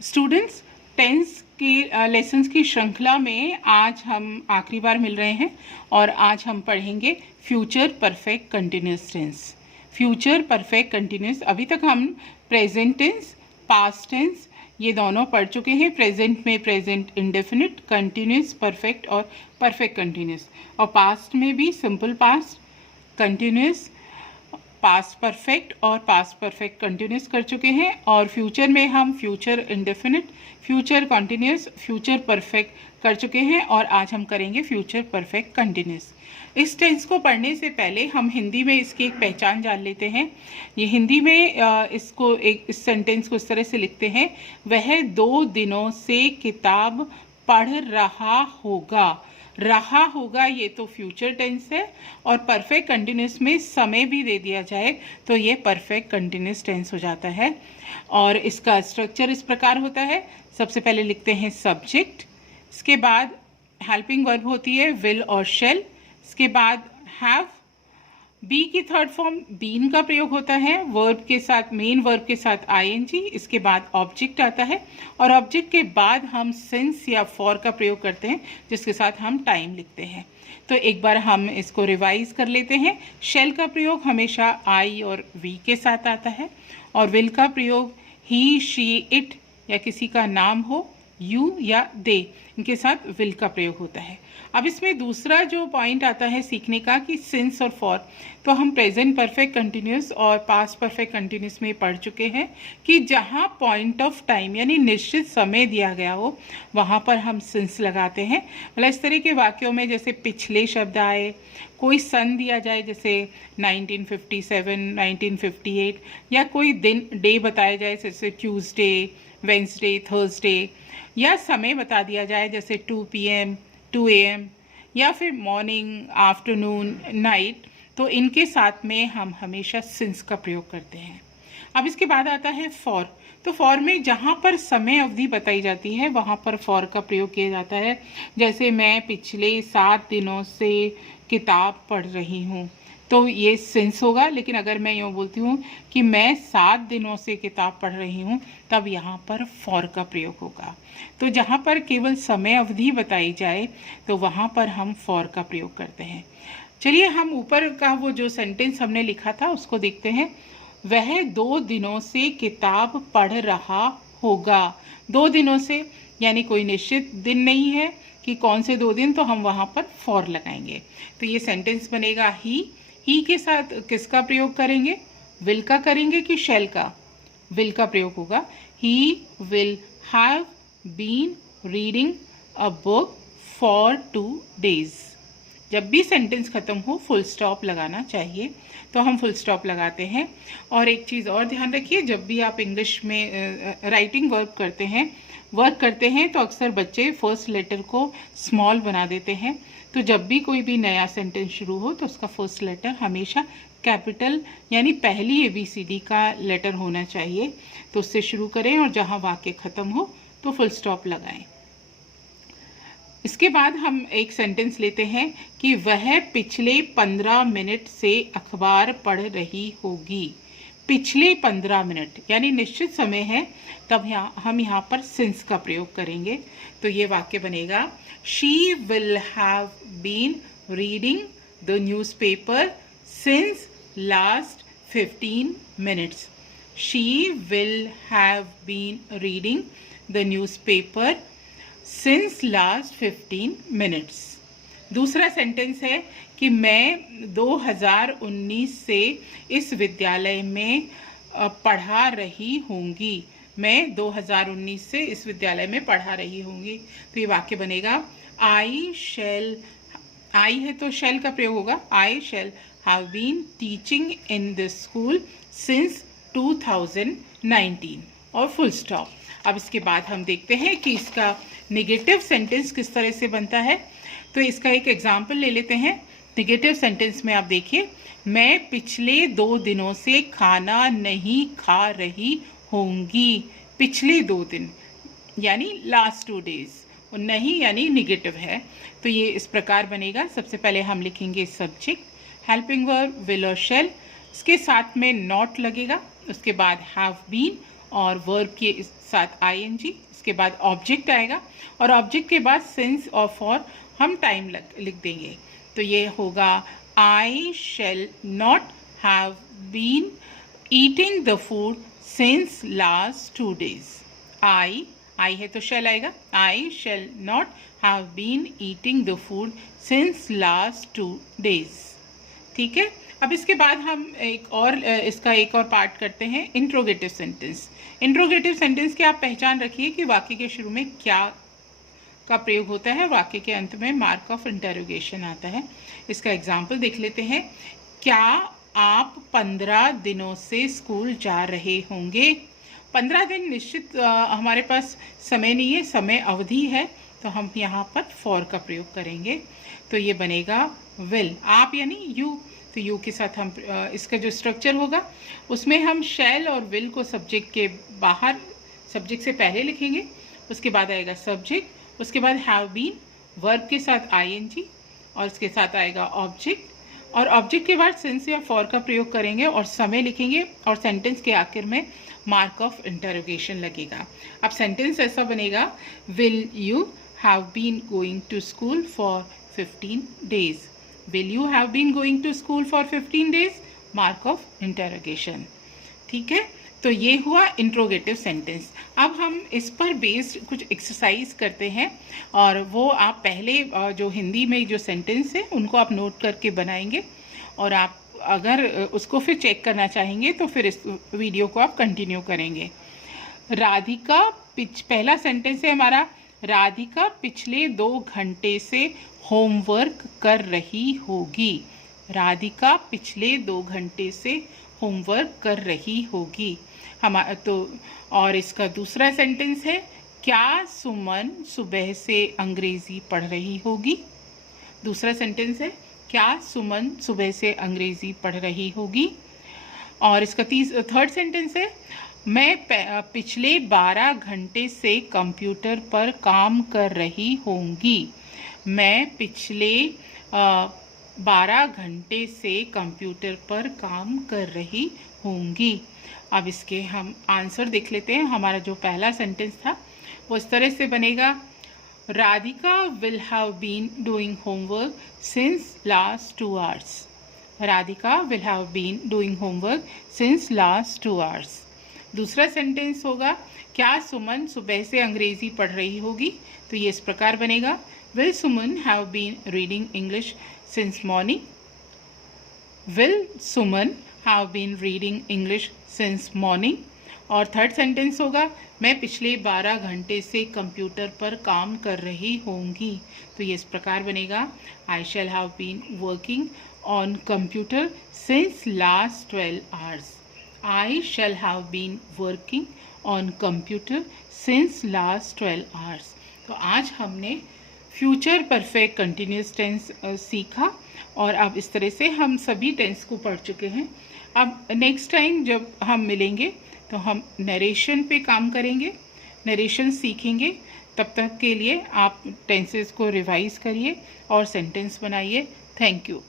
Students, tense के lessons की श्रृंखला में आज हम आखिरी बार मिल रहे हैं और आज हम पढ़ेंगे future perfect continuous tense. Future perfect continuous, अभी तक हम प्रेजेंट टेंस, पास्ट टेंस ये दोनों पढ़ चुके हैं। प्रेजेंट में प्रेजेंट इंडेफिनिट, कंटिन्यूस परफेक्ट और परफेक्ट कंटिन्यूस, और पास्ट में भी simple past, continuous, past perfect और पास्ट परफेक्ट कंटिन्यूस कर चुके हैं। और फ्यूचर में हम future indefinite, future continuous, future perfect कर चुके हैं और आज हम करेंगे फ्यूचर परफेक्ट कंटिन्यूस। इस टेंस को पढ़ने से पहले हम हिंदी में इसकी एक पहचान जान लेते हैं। ये हिंदी में इस सेंटेंस को इस तरह से लिखते हैं, वह 2 दिनों से किताब पढ़ रहा होगा। रहा होगा ये तो फ्यूचर टेंस है, और परफेक्ट कंटिन्यूस में समय भी दे दिया जाए तो ये परफेक्ट कंटिन्यूस टेंस हो जाता है। और इसका स्ट्रक्चर इस प्रकार होता है, सबसे पहले लिखते हैं सब्जेक्ट, इसके बाद हेल्पिंग वर्ब होती है विल और शेल, इसके बाद हैव, बी की थर्ड फॉर्म बीन का प्रयोग होता है वर्ब के साथ, मेन वर्ब के साथ आईएनजी, इसके बाद ऑब्जेक्ट आता है और ऑब्जेक्ट के बाद हम सिंस या फॉर का प्रयोग करते हैं जिसके साथ हम टाइम लिखते हैं। तो एक बार हम इसको रिवाइज कर लेते हैं। शेल का प्रयोग हमेशा आई और वी के साथ आता है, और विल का प्रयोग ही, शी, इट या किसी का नाम हो, यू या दे, इनके साथ विल का प्रयोग होता है। अब इसमें दूसरा जो पॉइंट आता है सीखने का कि सिंस और फॉर, तो हम प्रेजेंट परफेक्ट कंटिन्यूस और पास्ट परफेक्ट कंटिन्यूस में पढ़ चुके हैं कि जहाँ पॉइंट ऑफ टाइम यानी निश्चित समय दिया गया हो वहाँ पर हम सिंस लगाते हैं। मतलब इस तरह के वाक्यों में जैसे पिछले शब्द आए, कोई सन दिया जाए जैसे 1957, 1958, या कोई दिन, डे बताया जाए जैसे ट्यूसडे, वेंसडे, थर्सडे, या समय बता दिया जाए जैसे 2 PM, 2 AM, या फिर मॉर्निंग, आफ्टरनून, नाइट, तो इनके साथ में हम हमेशा सिंस का प्रयोग करते हैं। अब इसके बाद आता है फॉर। तो फॉर में जहाँ पर समय अवधि बताई जाती है वहाँ पर फॉर का प्रयोग किया जाता है। जैसे मैं पिछले 7 दिनों से किताब पढ़ रही हूँ, तो ये सिंस होगा। लेकिन अगर मैं यूँ बोलती हूँ कि मैं 7 दिनों से किताब पढ़ रही हूँ, तब यहाँ पर फॉर का प्रयोग होगा। तो जहाँ पर केवल समय अवधि बताई जाए तो वहाँ पर हम फॉर का प्रयोग करते हैं। चलिए हम ऊपर का वो जो सेंटेंस हमने लिखा था उसको देखते हैं। वह 2 दिनों से किताब पढ़ रहा होगा। 2 दिनों से यानी कोई निश्चित दिन नहीं है कि कौन से 2 दिन, तो हम वहाँ पर फॉर लगाएंगे। तो ये सेंटेंस बनेगा ही के साथ किसका प्रयोग करेंगे? विल का करेंगे कि शैल का? विल का प्रयोग होगा। He will have been reading a book for 2 days। जब भी सेंटेंस खत्म हो फुल स्टॉप लगाना चाहिए, तो हम फुल स्टॉप लगाते हैं। और एक चीज़ और ध्यान रखिए, जब भी आप इंग्लिश में राइटिंग वर्क करते हैं तो अक्सर बच्चे फर्स्ट लेटर को स्मॉल बना देते हैं। तो जब भी कोई भी नया सेंटेंस शुरू हो तो उसका फर्स्ट लेटर हमेशा कैपिटल यानी पहली ABCD का लेटर होना चाहिए। तो उससे शुरू करें और जहाँ वाक्य ख़त्म हो तो फुल स्टॉप लगाएं। इसके बाद हम एक सेंटेंस लेते हैं कि वह पिछले 15 मिनट से अखबार पढ़ रही होगी। पिछले 15 मिनट यानी निश्चित समय है, तब हम यहाँ पर सिंस का प्रयोग करेंगे। तो ये वाक्य बनेगा, she will have been reading the newspaper since last 15 minutes. She will have been reading the newspaper since last 15 minutes. दूसरा सेंटेंस है कि मैं 2019 से इस विद्यालय में पढ़ा रही होंगी। मैं 2019 से इस विद्यालय में पढ़ा रही होंगी। तो ये वाक्य बनेगा, आई शैल, आई है तो शैल का प्रयोग होगा, I shall have been teaching in this school since 2019 और फुल स्टॉप। अब इसके बाद हम देखते हैं कि इसका नेगेटिव सेंटेंस किस तरह से बनता है। तो इसका एक एग्जाम्पल ले लेते हैं। नेगेटिव सेंटेंस में आप देखिए, मैं पिछले 2 दिनों से खाना नहीं खा रही होंगी। पिछले 2 दिन यानी लास्ट 2 days, और नहीं यानी नेगेटिव है। तो ये इस प्रकार बनेगा। सबसे पहले हम लिखेंगे सब्जेक्ट, हेल्पिंग वर्ब विल और शैल, इसके साथ में नॉट लगेगा, उसके बाद हैव बीन और वर्ब के साथ ing, इसके बाद ऑब्जेक्ट आएगा और ऑब्जेक्ट के बाद सिंस और फॉर हम टाइम लिख देंगे। तो ये होगा I shall not have been eating the food since last 2 days. I है तो shall आएगा। I shall not have been eating the food since last 2 days। ठीक है, अब इसके बाद हम इसका एक और पार्ट करते हैं, इंट्रोगेटिव सेंटेंस। इंट्रोगेटिव सेंटेंस की आप पहचान रखिए कि वाक्य के शुरू में क्या का प्रयोग होता है, वाक्य के अंत में मार्क ऑफ इंटरोगेशन आता है। इसका एग्जाम्पल देख लेते हैं। क्या आप 15 दिनों से स्कूल जा रहे होंगे? 15 दिन निश्चित हमारे पास समय नहीं है, समय अवधि है, तो हम यहाँ पर फॉर का प्रयोग करेंगे। तो ये बनेगा विल, आप यानी यू, तो यू के साथ हम इसका जो स्ट्रक्चर होगा उसमें हम शैल और विल को सब्जेक्ट के बाहर, सब्जेक्ट से पहले लिखेंगे, उसके बाद आएगा सब्जेक्ट, उसके बाद हैव बीन, वर्ब के साथ ing और इसके साथ आएगा ऑब्जेक्ट, और ऑब्जेक्ट के बाद सिंस या फॉर का प्रयोग करेंगे और समय लिखेंगे और सेंटेंस के आखिर में मार्क ऑफ इंटरोगेशन लगेगा। अब सेंटेंस ऐसा बनेगा, will you have been going to school for 15 days? Will you have been going to school for 15 days? Mark of interrogation. ठीक है, तो ये हुआ इंट्रोगेटिव सेंटेंस। अब हम इस पर बेस्ड कुछ एक्सरसाइज करते हैं और वो आप पहले जो हिंदी में जो सेंटेंस है उनको आप नोट करके बनाएंगे और आप अगर उसको फिर चेक करना चाहेंगे तो फिर इस वीडियो को आप कंटिन्यू करेंगे। राधिका पहला सेंटेंस है हमारा, राधिका पिछले 2 घंटे से होमवर्क कर रही होगी। राधिका पिछले 2 घंटे से होमवर्क कर रही होगी। और इसका दूसरा सेंटेंस है, क्या सुमन सुबह से अंग्रेजी पढ़ रही होगी? दूसरा सेंटेंस है, क्या सुमन सुबह से अंग्रेजी पढ़ रही होगी। और इसका थर्ड सेंटेंस है, मैं पिछले 12 घंटे से कंप्यूटर पर काम कर रही होंगी। मैं पिछले 12 घंटे से कंप्यूटर पर काम कर रही होंगी। अब इसके हम आंसर देख लेते हैं। हमारा जो पहला सेंटेंस था वो इस तरह से बनेगा, Radhika will have been doing homework since last 2 hours। Radhika will have been doing homework since last 2 hours। दूसरा सेंटेंस होगा, क्या सुमन सुबह से अंग्रेजी पढ़ रही होगी? तो ये इस प्रकार बनेगा, will Suman have been reading English since morning? Will Suman have been reading English since morning. और थर्ड सेंटेंस होगा, मैं पिछले 12 घंटे से कंप्यूटर पर काम कर रही होंगी। तो ये इस प्रकार बनेगा, I shall have been working on computer since last 12 hours। I shall have been working on computer since last 12 hours। तो आज हमने फ्यूचर परफेक्ट कंटिन्यूस टेंस सीखा और अब इस तरह से हम सभी टेंस को पढ़ चुके हैं। अब नेक्स्ट टाइम जब हम मिलेंगे तो हम नरेशन पे काम करेंगे, नरेशन सीखेंगे। तब तक के लिए आप टेंसेस को रिवाइज करिए और सेंटेंस बनाइए। Thank you.